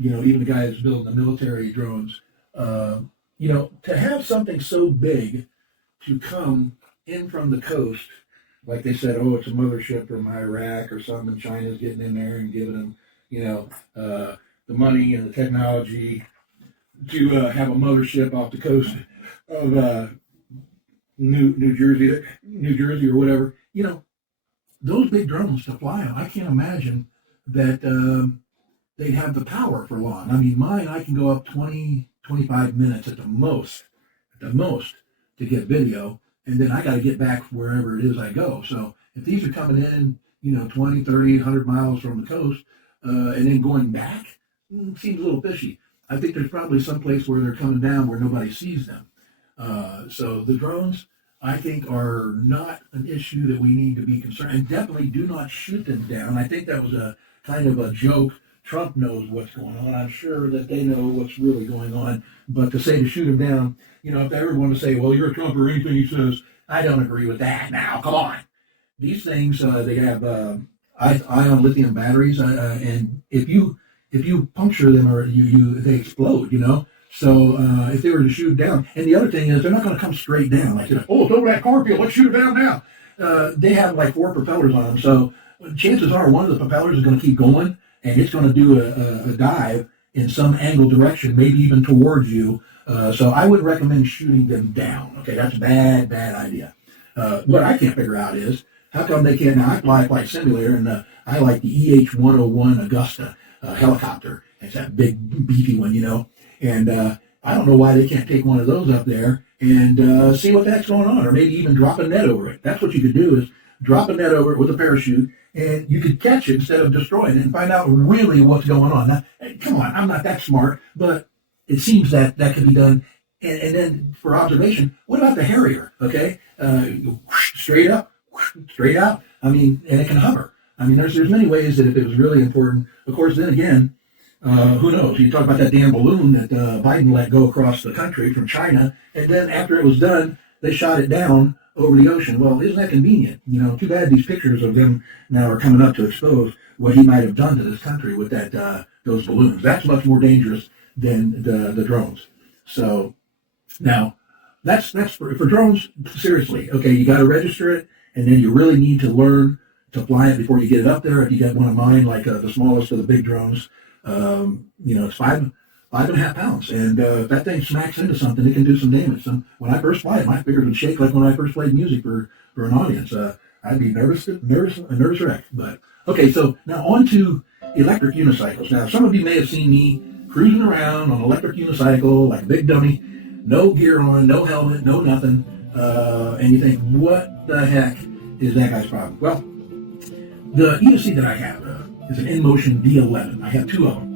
Even the guy that's building the military drones, to have something so big to come in from the coast, like they said, oh, it's a mothership from Iraq or something, China's getting in there and giving them, the money and the technology to have a mothership off the coast of New Jersey or whatever. Those big drones to fly them, I can't imagine that they'd have the power for long. I mean, mine, I can go up 20, 25 minutes at the most to get video, and then I got to get back wherever it is I go. So if these are coming in, 20, 30, 100 miles from the coast, and then going back, seems a little fishy. I think there's probably some place where they're coming down where nobody sees them. So the drones, I think, are not an issue that we need to be concerned, and definitely do not shoot them down. I think that was a kind of a joke. Trump knows what's going on. I'm sure that they know what's really going on. But to say to shoot him down, if they ever want to say, well, you're a Trump or anything he says, I don't agree with that now. Come on. These things, they have ion lithium batteries, and if you puncture them or they explode, So if they were to shoot down, and the other thing is they're not going to come straight down. Like, oh, it's over that cornfield, let's shoot it down now. They have like 4 propellers on them, so chances are one of the propellers is going to keep going, and it's going to do a dive in some angle direction, maybe even towards you. So I would recommend shooting them down. Okay, that's a bad idea. What I can't figure out is how come they can't. Now I fly Flight Simulator, and I like the EH-101 Augusta helicopter. It's that big beefy one, and I don't know why they can't take one of those up there and see what the heck's going on, or maybe even drop a net over it. That's what you could do, is drop a net over it with a parachute, and you could catch it instead of destroying it and find out really what's going on. Now, come on, I'm not that smart, but it seems that could be done. And then for observation, what about the Harrier? Okay, straight up, straight out. I mean, and it can hover. I mean, there's many ways that if it was really important. Of course, then again, who knows? You talk about that damn balloon that Biden let go across the country from China, and then after it was done, they shot it down over the ocean. Well, isn't that convenient? Too bad these pictures of them now are coming up to expose what he might have done to this country with those balloons. That's much more dangerous than the drones. So now, that's for drones. Seriously, okay, you got to register it, and then you really need to learn to fly it before you get it up there. If you get one of mine, like the smallest of the big drones, it's 5.5 pounds, and if that thing smacks into something, it can do some damage. So when I first fly it, my fingers would shake like when I first played music for an audience. I'd be a nervous wreck. But okay, so now on to electric unicycles. Now, some of you may have seen me cruising around on an electric unicycle like a big dummy, no gear on, no helmet, no nothing, and you think, what the heck is that guy's problem? Well, the EUC that I have is an InMotion D11. I have two of them.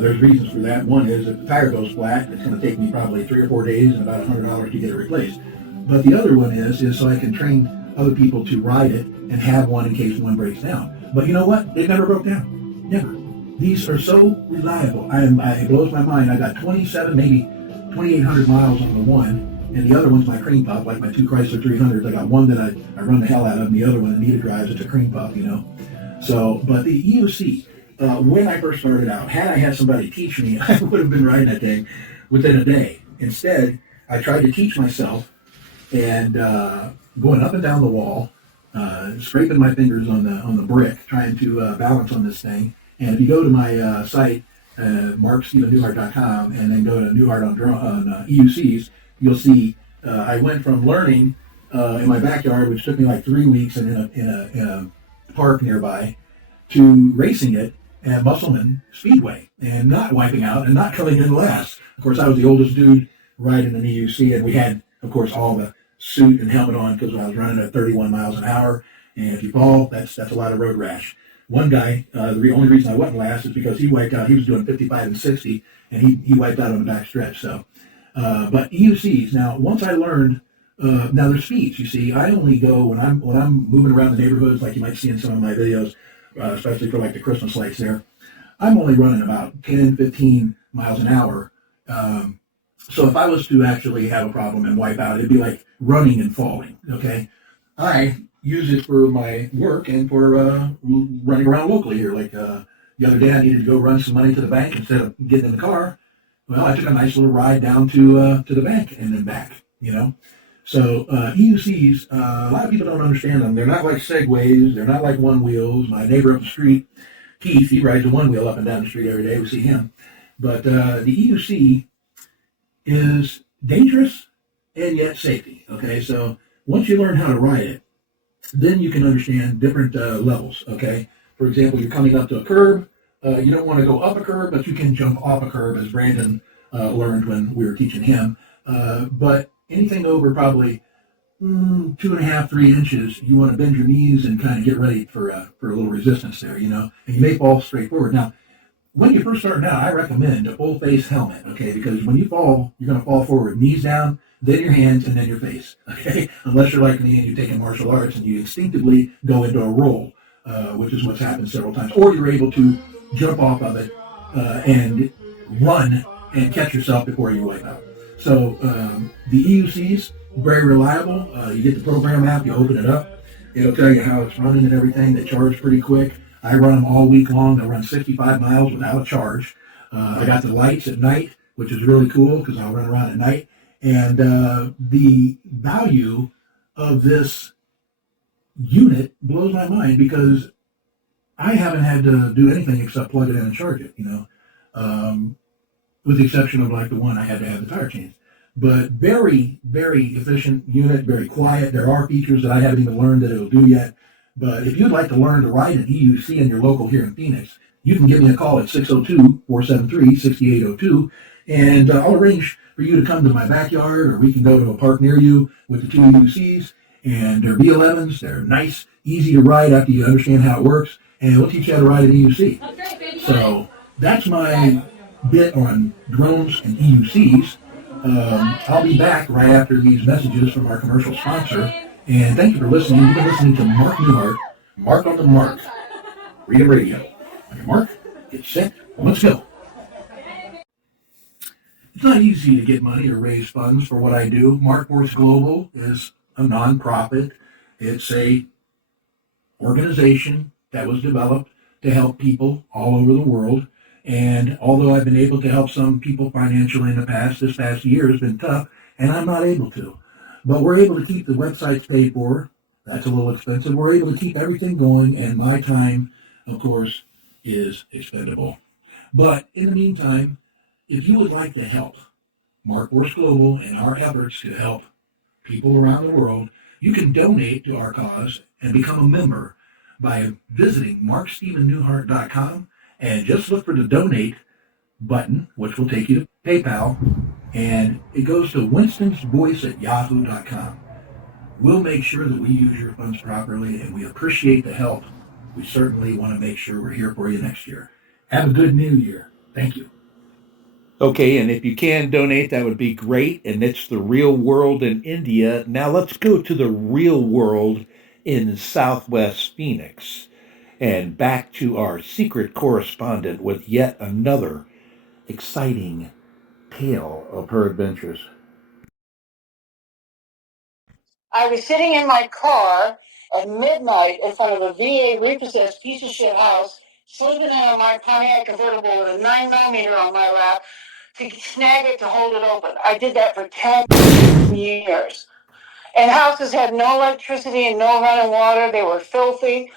There's reasons for that. One is if the tire goes flat, it's going to take me probably 3 or 4 days and about $100 to get it replaced. But the other one is so I can train other people to ride it and have one in case one breaks down. But you know what? It never broke down. Never. These are so reliable. It blows my mind. I got 27, maybe 2,800 miles on the one, and the other one's my cream puff, like my two Chrysler 300s. I got one that I run the hell out of, and the other one Anita drives. It's a cream puff, So, but the EUC, when I first started out, had I had somebody teach me, I would have been riding that thing within a day. Instead, I tried to teach myself and going up and down the wall, scraping my fingers on the brick, trying to balance on this thing. And if you go to my site, markneuhart.com, and then go to Neuhart on EUCs, you'll see I went from learning in my backyard, which took me like 3 weeks and in a park nearby, to racing it at Musselman Speedway and not wiping out and not coming in last. Of course, I was the oldest dude riding an EUC, and we had, of course, all the suit and helmet on because I was running at 31 miles an hour. And if you fall, that's a lot of road rash. One guy, the only reason I wasn't last is because he wiped out. He was doing 55 and 60, and he wiped out on the back stretch. So, but EUCs. Now, once I learned, now there's speeds. You see, I only go when I'm moving around the neighborhoods, like you might see in some of my videos, especially for like the Christmas lights there. I'm only running about 10, 15 miles an hour. So if I was to actually have a problem and wipe out, it'd be like running and falling. Okay, I use it for my work and for running around locally here. Like the other day, I needed to go run some money to the bank instead of getting in the car. Well, I took a nice little ride down to the bank and then back. So EUCs, a lot of people don't understand them. They're not like Segways. They're not like one wheels. My neighbor up the street, Keith, he rides a one wheel up and down the street every day. We see him. But the EUC is dangerous and yet safety. Okay, so once you learn how to ride it, then you can understand different levels. Okay, for example, you're coming up to a curb. You don't want to go up a curb, but you can jump off a curb, as Brandon learned when we were teaching him. But anything over probably 2.5, 3 inches, you want to bend your knees and kind of get ready for a little resistance there, and you may fall straight forward. Now, when you're first starting out, I recommend a full face helmet, okay, because when you fall, you're going to fall forward, knees down, then your hands, and then your face, okay, unless you're like me and you're taking martial arts and you instinctively go into a roll, which is what's happened several times, or you're able to jump off of it and run and catch yourself before you wipe out. So the EUCs, very reliable. You get the program app, you open it up, it'll tell you how it's running and everything. They charge pretty quick. I run them all week long. They'll run 65 miles without a charge. I got the lights at night, which is really cool because I'll run around at night. And the value of this unit blows my mind because I haven't had to do anything except plug it in and charge it, with the exception of like the one I had to have the tire changed. But very, very efficient unit, very quiet. There are features that I haven't even learned that it'll do yet. But if you'd like to learn to ride an EUC in your local here in Phoenix, you can give me a call at 602-473-6802, and I'll arrange for you to come to my backyard, or we can go to a park near you with the two EUCs, and they're B11s. They're nice, easy to ride after you understand how it works, and we'll teach you how to ride an EUC. So that's my bit on drones and EUCs. I'll be back right after these messages from our commercial sponsor. And thank you for listening. You've been listening to Mark Neuhart, Mark on the Mark, Freedom Radio. Okay, Mark, get set, let's go. It's not easy to get money or raise funds for what I do. Mark Worth Global is a nonprofit. It's a organization that was developed to help people all over the world. And although I've been able to help some people financially in the past, this past year has been tough, and I'm not able to. But we're able to keep the websites paid for. That's a little expensive. We're able to keep everything going, and my time, of course, is expendable. But in the meantime, if you would like to help Mark Worth Global in our efforts to help people around the world, you can donate to our cause and become a member by visiting markstevenneuhart.com and just look for the donate button, which will take you to PayPal, and it goes to winstonsvoice@yahoo.com. We'll make sure that we use your funds properly, and we appreciate the help. We certainly want to make sure we're here for you next year. Have a good new year. Thank you. Okay, and if you can donate, that would be great. And it's the real world in India. Now let's go to the real world in Southwest Phoenix and back to our secret correspondent with yet another exciting tale of her adventures. I was sitting in my car at midnight in front of a VA repossessed piece of shit house, sleeping in my Pontiac convertible with a 9mm on my lap to snag it to hold it open. I did that for 10 years. And houses had no electricity and no running water. They were filthy.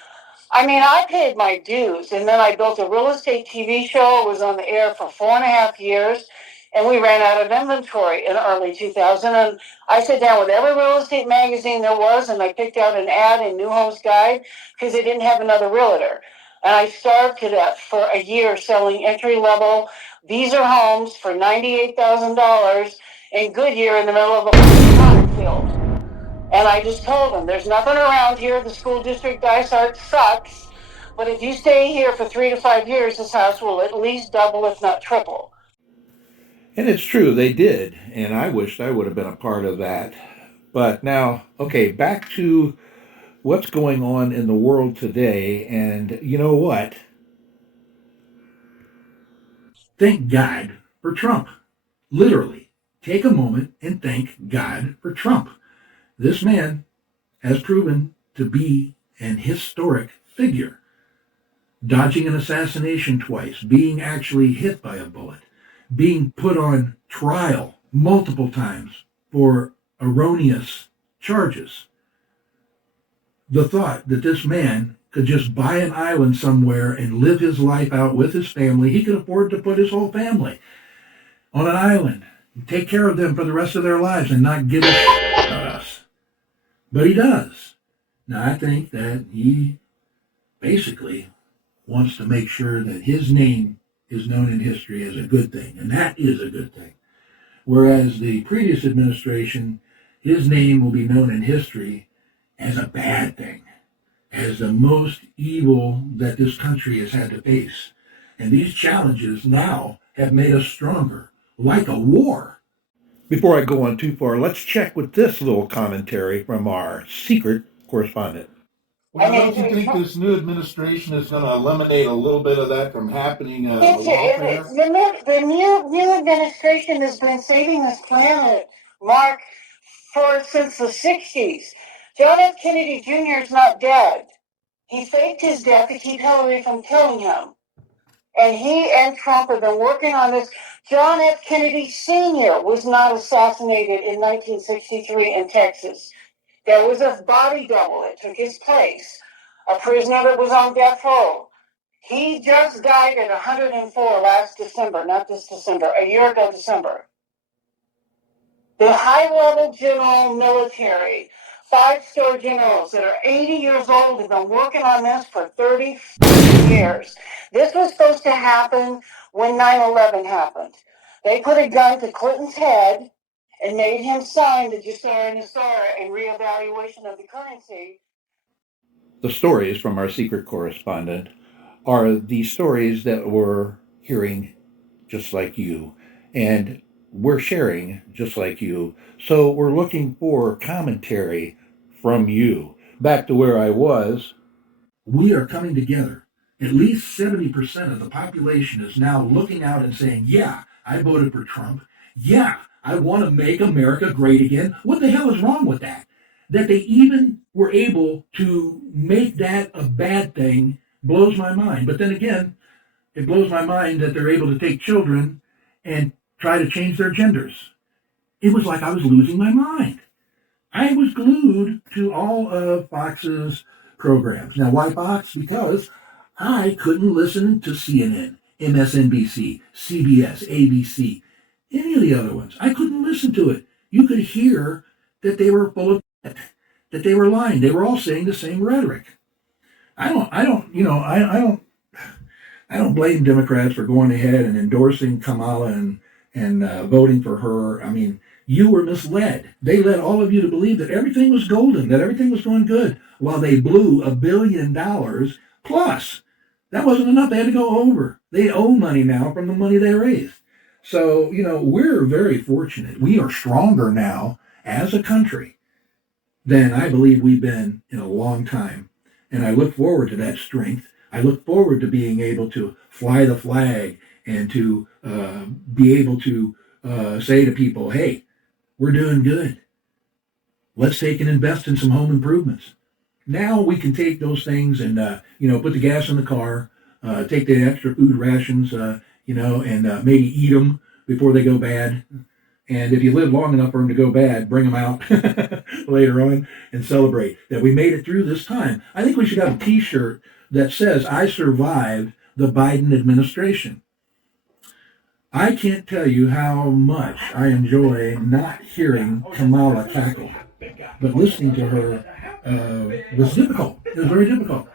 I mean, I paid my dues, and then I built a real estate TV show. It was on the air for 4.5 years, and we ran out of inventory in early 2000. And I sat down with every real estate magazine there was, and I picked out an ad in New Homes Guide because they didn't have another realtor. And I starved to death for a year selling entry-level. These are homes for $98,000 in Goodyear in the middle of a cotton field. And I just told them, there's nothing around here. The school district dysart sucks. But if you stay here for 3 to 5 years, this house will at least double, if not triple. And it's true, they did. And I wished I would have been a part of that. But now, okay, back to what's going on in the world today. And you know what? Thank God for Trump. Literally, take a moment and thank God for Trump. This man has proven to be an historic figure, dodging an assassination twice, being actually hit by a bullet, being put on trial multiple times for erroneous charges. The thought that this man could just buy an island somewhere and live his life out with his family, he could afford to put his whole family on an island, take care of them for the rest of their lives and not give a shit about us. But he does. Now, I think that he basically wants to make sure that his name is known in history as a good thing, and that is a good thing. Whereas the previous administration, his name will be known in history as a bad thing, as the most evil that this country has had to face. And these challenges now have made us stronger, like a war. Before I go on too far, let's check with this little commentary from our secret correspondent. Well, don't you think this new administration is going to eliminate a little bit of that from happening? The new administration has been saving this planet, Mark, since the 60s. John F. Kennedy Jr. is not dead. He faked his death to keep Hillary from killing him. And he and Trump have been working on this. John F. Kennedy Sr. was not assassinated in 1963 in Texas. There was a body double that took his place, a prisoner that was on death row. He just died at 104 last December, not this December, a year ago December. The high-level general military, 5-star generals that are 80 years old have been working on this for 30 years. This was supposed to happen when 9/11 happened. They put a gun to Clinton's head and made him sign the Jasara and Nasara and reevaluation of the currency. The stories from our secret correspondent are the stories that we're hearing just like you, and we're sharing just like you. So we're looking for commentary from you. Back to where I was. We are coming together. At least 70% of the population is now looking out and saying, yeah, I voted for Trump, Yeah, I want to make America great again. What the hell is wrong with that? That they even were able to make that a bad thing blows my mind. But then again, it blows my mind that they're able to take children and try to change their genders. It was like I was losing my mind. I was glued to all of Fox's programs. Now, why Fox? Because I couldn't listen to CNN, MSNBC, CBS, ABC, any of the other ones. I couldn't listen to it. You could hear that they were full of shit, that they were lying. They were all saying the same rhetoric. I don't blame Democrats for going ahead and endorsing Kamala and voting for her. I mean, you were misled. They led all of you to believe that everything was golden, that everything was going good, while they blew $1 billion plus. That wasn't enough. They had to go over. They owe money now from the money they raised. So, we're very fortunate. We are stronger now as a country than I believe we've been in a long time. And I look forward to that strength. I look forward to being able to fly the flag and to be able to say to people, hey, we're doing good. Let's take and invest in some home improvements. Now we can take those things and, put the gas in the car, take the extra food rations, and maybe eat them before they go bad. And if you live long enough for them to go bad, bring them out later on and celebrate that we made it through this time. I think we should have a T-shirt that says, I survived the Biden administration. I can't tell you how much I enjoy not hearing Kamala cackle, but listening to her was difficult. It was very difficult.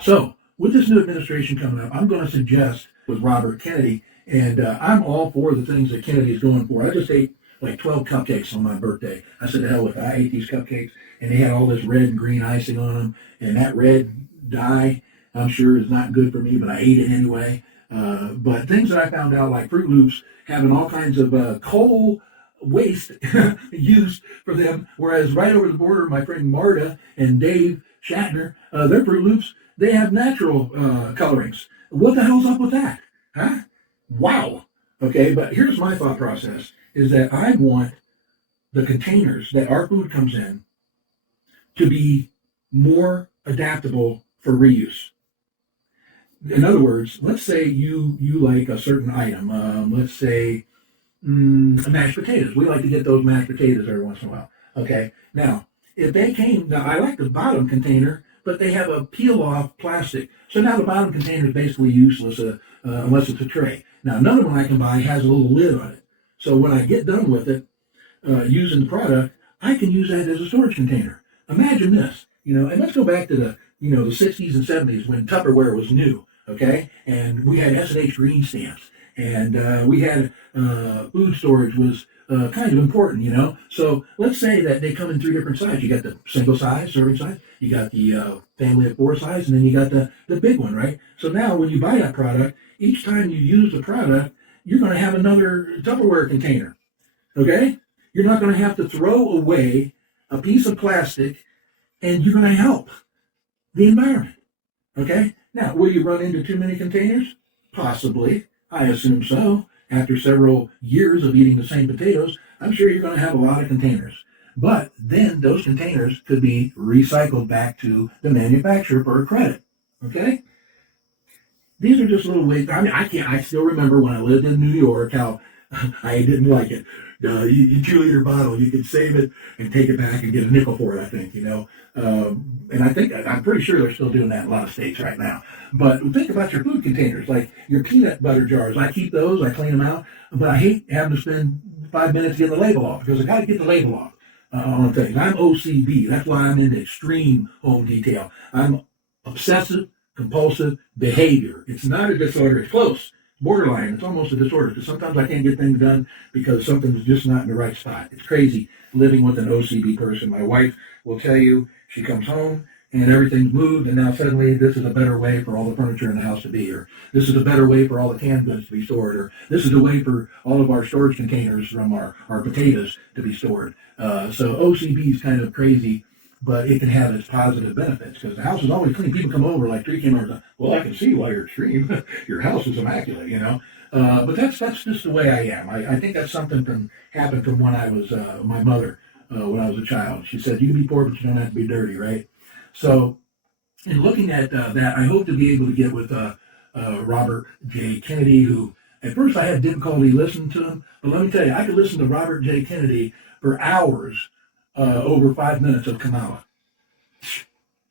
So, with this new administration coming up, I'm going to suggest with Robert Kennedy, and I'm all for the things that Kennedy is going for. I just ate like 12 cupcakes on my birthday. I said, to hell with it. I ate these cupcakes, and they had all this red and green icing on them, and that red dye, I'm sure, is not good for me, but I ate it anyway. But things that I found out, like Fruit Loops, having all kinds of coal waste used for them, whereas right over the border, my friend Marta and Dave Shatner, their Fruit Loops, they have natural colorings. What the hell's up with that? Huh? Wow. Okay, but here's my thought process, is that I want the containers that our food comes in to be more adaptable for reuse. In other words, let's say you like a certain item. Let's say mashed potatoes. We like to get those mashed potatoes every once in a while. Okay. Now, if they came, now I like the bottom container, but they have a peel-off plastic. So now the bottom container is basically useless unless it's a tray. Now, another one I can buy has a little lid on it. So when I get done with it, using the product, I can use that as a storage container. Imagine this, and let's go back to the 60s and 70s when Tupperware was new. Okay, and we had S&H green stamps, and we had food storage was kind of important, So let's say that they come in 3 different sizes. You got the single size, serving size, you got the family of 4 size, and then you got the big one, right? So now when you buy that product, each time you use the product, you're going to have another Tupperware container, okay? You're not going to have to throw away a piece of plastic, and you're going to help the environment, okay? Now, will you run into too many containers? Possibly. I assume so. After several years of eating the same potatoes, I'm sure you're going to have a lot of containers. But then those containers could be recycled back to the manufacturer for a credit. Okay? These are just little ways. I mean, I still remember when I lived in New York how I didn't like it. You 2-liter bottle, you could save it and take it back and get a nickel for it, I think, and I'm pretty sure they're still doing that in a lot of states right now. But think about your food containers, like your peanut butter jars. I keep those, I clean them out, but I hate having to spend 5 minutes getting the label off because I got to get the label off on things. I'm OCD. That's why I'm into extreme home detail. I'm obsessive compulsive behavior. It's not a disorder. It's close. Borderline. It's almost a disorder because sometimes I can't get things done because something's just not in the right spot. It's crazy living with an OCD person. My wife will tell you she comes home and everything's moved, and now suddenly this is a better way for all the furniture in the house to be, or this is a better way for all the canned goods to be stored, or this is the way for all of our storage containers from our potatoes to be stored. So OCD is kind of crazy, but it can have its positive benefits because the house is always clean. People come over, like Tree came over, well, I can see why you're extreme. Your house is immaculate, But that's just the way I am. I think that's something happened from when I was my mother when I was a child. She said, "You can be poor, but you don't have to be dirty," right? So, in looking at that, I hope to be able to get with Robert J. Kennedy, who at first I had difficulty listening to him, but let me tell you, I could listen to Robert J. Kennedy for hours over 5 minutes of Kamala.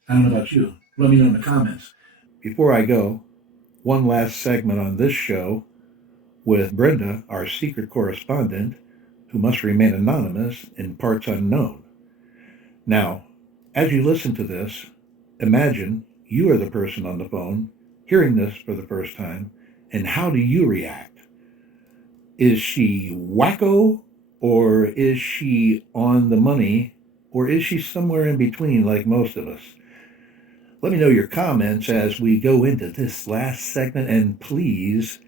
I don't know about you. Let me know in the comments. Before I go, one last segment on this show with Brenda, our secret correspondent, who must remain anonymous in parts unknown. Now, as you listen to this, imagine you are the person on the phone hearing this for the first time, and how do you react? Is she wacko, or is she on the money, or is she somewhere in between like most of us? Let me know your comments as we go into this last segment, and please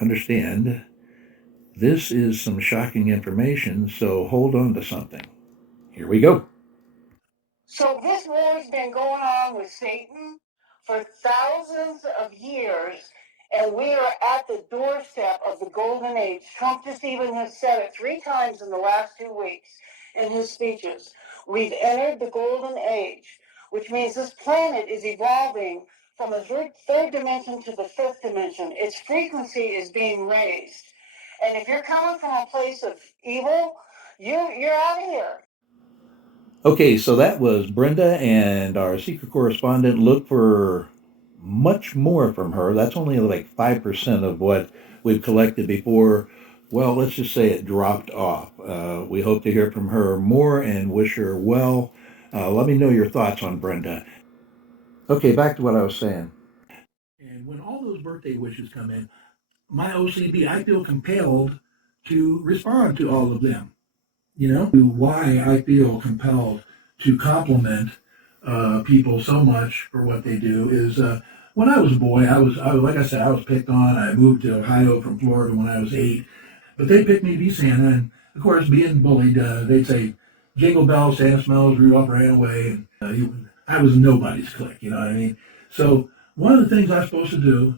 understand, this is some shocking information, so hold on to something. Here we go. So this war has been going on with Satan for thousands of years, and we are at the doorstep of the golden age. Trump just even has said it 3 times in the last 2 weeks in his speeches. We've entered the golden age, which means this planet is evolving from a third dimension to the 5th dimension. Its frequency is being raised. And if you're coming from a place of evil, you're out of here. Okay, so that was Brenda, and our secret correspondent. Look for much more from her. That's only like 5% of what we've collected before. Well, let's just say it dropped off. We hope to hear from her more and wish her well. Let me know your thoughts on Brenda. Okay, back to what I was saying. And when all those birthday wishes come in, my OCD, I feel compelled to respond to all of them. You know, why I feel compelled to compliment people so much for what they do is when I was a boy, I was like I said, I was picked on. I moved to Ohio from Florida when I was 8, but they picked me to be Santa, and of course, being bullied, they'd say, "Jingle bells, Santa smells, Rudolph ran away," and I was nobody's clique. You know what I mean? So one of the things I'm supposed to do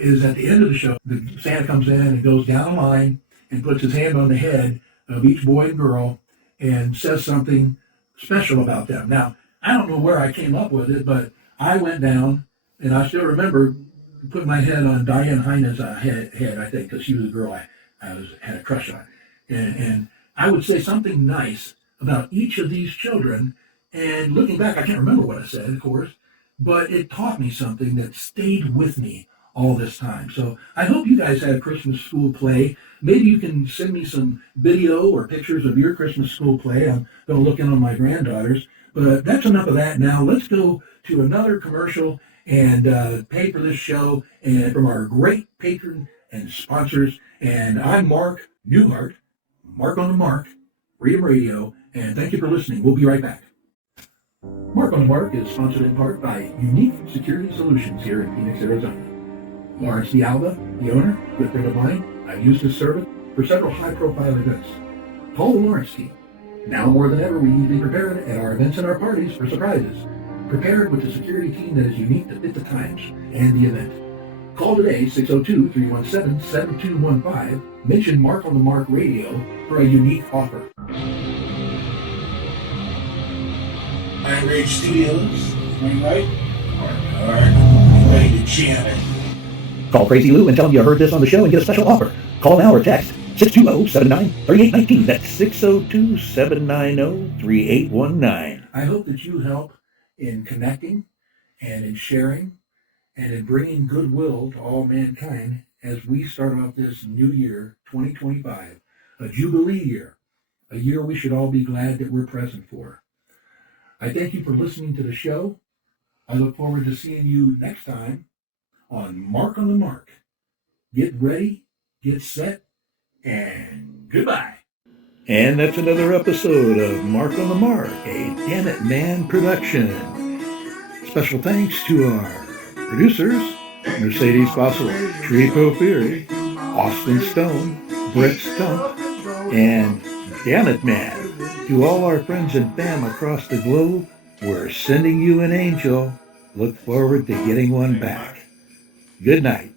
is at the end of the show, the Santa comes in and goes down the line and puts his hand on the head of each boy and girl and says something special about them. Now, I don't know where I came up with it, but I went down, and I still remember putting my head on Diane Heine's head, I think, because she was a girl I had a crush on. And I would say something nice about each of these children, and looking back, I can't remember what I said, of course, but it taught me something that stayed with me all this time. So I hope you guys had a Christmas school play. Maybe you can send me some video or pictures of your Christmas school play. I'm going to look in on my granddaughters. But that's enough of that. Now let's go to another commercial and pay for this show and from our great patron and sponsors. And I'm Mark Neuhart, Mark on the Mark, Freedom Radio, and thank you for listening. We'll be right back. Mark on the Mark is sponsored in part by Unique Security Solutions here in Phoenix, Arizona. Lawrence D. Alba, the owner, good friend of mine. I've used his service for several high-profile events. Call the Lawrence team. Now more than ever, we need to be prepared at our events and our parties for surprises. Prepared with a security team that is unique to fit the times and the event. Call today, 602-317-7215. Mention Mark on the Mark Radio for a unique offer. Iron Rage Studios, right? All right, ready to jam it. Call Crazy Lou and tell him you heard this on the show and get a special offer. Call now or text 620-79-3819. That's 602-790-3819. I hope that you help in connecting and in sharing and in bringing goodwill to all mankind as we start off this new year, 2025, a Jubilee year, a year we should all be glad that we're present for. I thank you for listening to the show. I look forward to seeing you next time on Mark on the Mark. Get ready, get set, and goodbye. And that's another episode of Mark on the Mark, a Dammiitmann production. Special thanks to our producers, Mercedes Fasold, Tree Profiri, Austin Stone, Brett Stump, and Dammiitmann. To all our friends and fam across the globe, we're sending you an angel. Look forward to getting one back. Good night.